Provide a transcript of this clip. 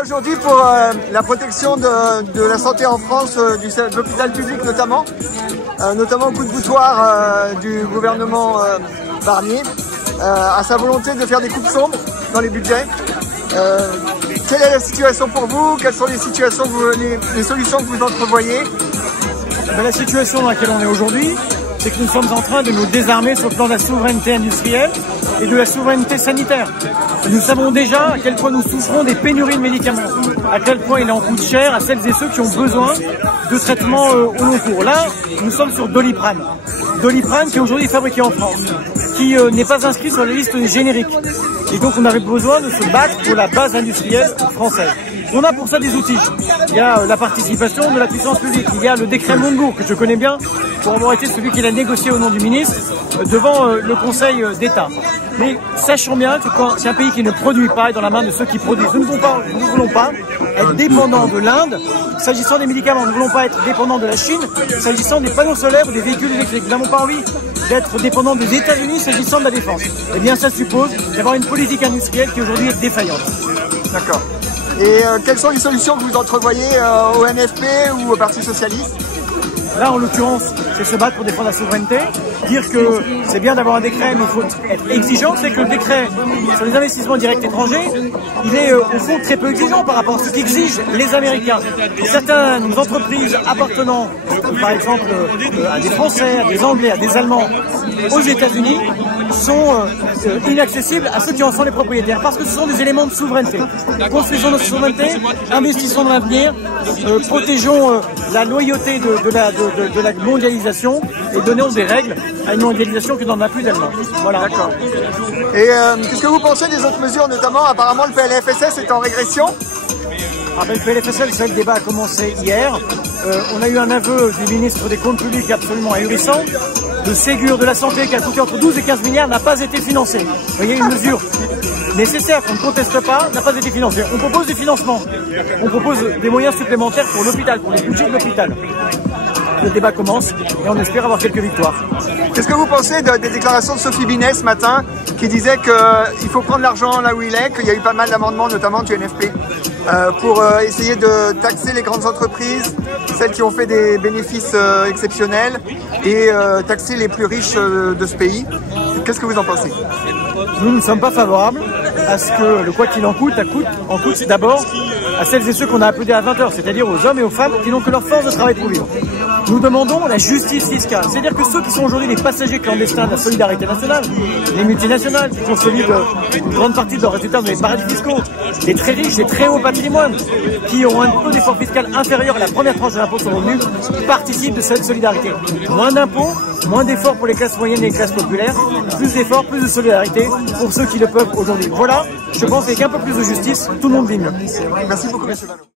là aujourd'hui pour la protection de la santé en France, de l'hôpital public notamment au coup de boutoir du gouvernement Barnier, à sa volonté de faire des coupes sombres dans les budgets. Quelle est la situation pour vous? Quelles sont les solutions que vous entrevoyez? La situation dans laquelle on est aujourd'hui, c'est que nous sommes en train de nous désarmer sur le plan de la souveraineté industrielle et de la souveraineté sanitaire. Nous savons déjà à quel point nous souffrons des pénuries de médicaments, à quel point il en coûte cher à celles et ceux qui ont besoin de traitements au long cours. Là, nous sommes sur Doliprane. Doliprane qui est aujourd'hui fabriqué en France, qui n'est pas inscrit sur la liste des génériques. Et donc on avait besoin de se battre pour la base industrielle française. On a pour ça des outils. Il y a la participation de la puissance publique. Il y a le décret Montebourg, que je connais bien, pour avoir été celui qui l'a négocié au nom du ministre devant le Conseil d'État. Mais sachons bien que quand c'est un pays qui ne produit pas est dans la main de ceux qui produisent. Nous ne voulons pas être dépendants de l'Inde s'agissant des médicaments. Nous ne voulons pas être dépendants de la Chine s'agissant des panneaux solaires ou des véhicules électriques. Nous n'avons pas envie d'être dépendants des États-Unis s'agissant de la défense. Eh bien, ça suppose d'avoir une politique industrielle qui aujourd'hui est défaillante. D'accord. Et quelles sont les solutions que vous entrevoyez au NFP ou au Parti Socialiste? Là, en l'occurrence, c'est se battre pour défendre la souveraineté, dire que c'est bien d'avoir un décret, mais il faut être exigeant. C'est que le décret sur les investissements directs étrangers, il est au fond très peu exigeant par rapport à ce qu'exigent les Américains. Et certaines entreprises appartenant, par exemple, à des Français, à des Anglais, à des Allemands, aux États-Unis, sont inaccessibles à ceux qui en sont les propriétaires, parce que ce sont des éléments de souveraineté. Construisons notre souveraineté, investissons dans l'avenir, protégeons la loyauté de la mondialisation et donnons des règles à une mondialisation qui n'en a plus tellement. Voilà. D'accord. Et qu'est-ce que vous pensez des autres mesures, notamment apparemment le PLFSS est en régression? Le PLFSS, le débat a commencé hier. On a eu un aveu du ministre des Comptes publics absolument ahurissant. Le Ségur de la santé qui a coûté entre 12 et 15 milliards n'a pas été financé. Vous voyez, une mesure nécessaire qu'on ne conteste pas n'a pas été financée. On propose des financements, on propose des moyens supplémentaires pour l'hôpital, pour les budgets de l'hôpital. Le débat commence et on espère avoir quelques victoires. Qu'est-ce que vous pensez des déclarations de Sophie Binet ce matin qui disait qu'il faut prendre l'argent là où il est, qu'il y a eu pas mal d'amendements notamment du NFP pour essayer de taxer les grandes entreprises, celles qui ont fait des bénéfices exceptionnels et taxer les plus riches de ce pays? Qu'est-ce que vous en pensez? Nous ne sommes pas favorables à ce que le quoi qu'il en coûte d'abord à celles et ceux qu'on a appelés à 20h, c'est-à-dire aux hommes et aux femmes qui n'ont que leur force de travail pour vivre. Nous demandons la justice fiscale, c'est-à-dire que ceux qui sont aujourd'hui les passagers clandestins de la solidarité nationale, les multinationales qui consolident une grande partie de leurs résultats dans les paradis fiscaux, les très riches, les très hauts patrimoines, qui ont un taux d'effort fiscal inférieur à la première tranche de l'impôt sur le revenu, participent de cette solidarité. Moins d'impôts, moins d'efforts pour les classes moyennes et les classes populaires, plus d'efforts, plus de solidarité pour ceux qui le peuvent aujourd'hui. Voilà, je pense qu'avec un peu plus de justice, tout le monde vit mieux. Merci beaucoup, M. Vallot.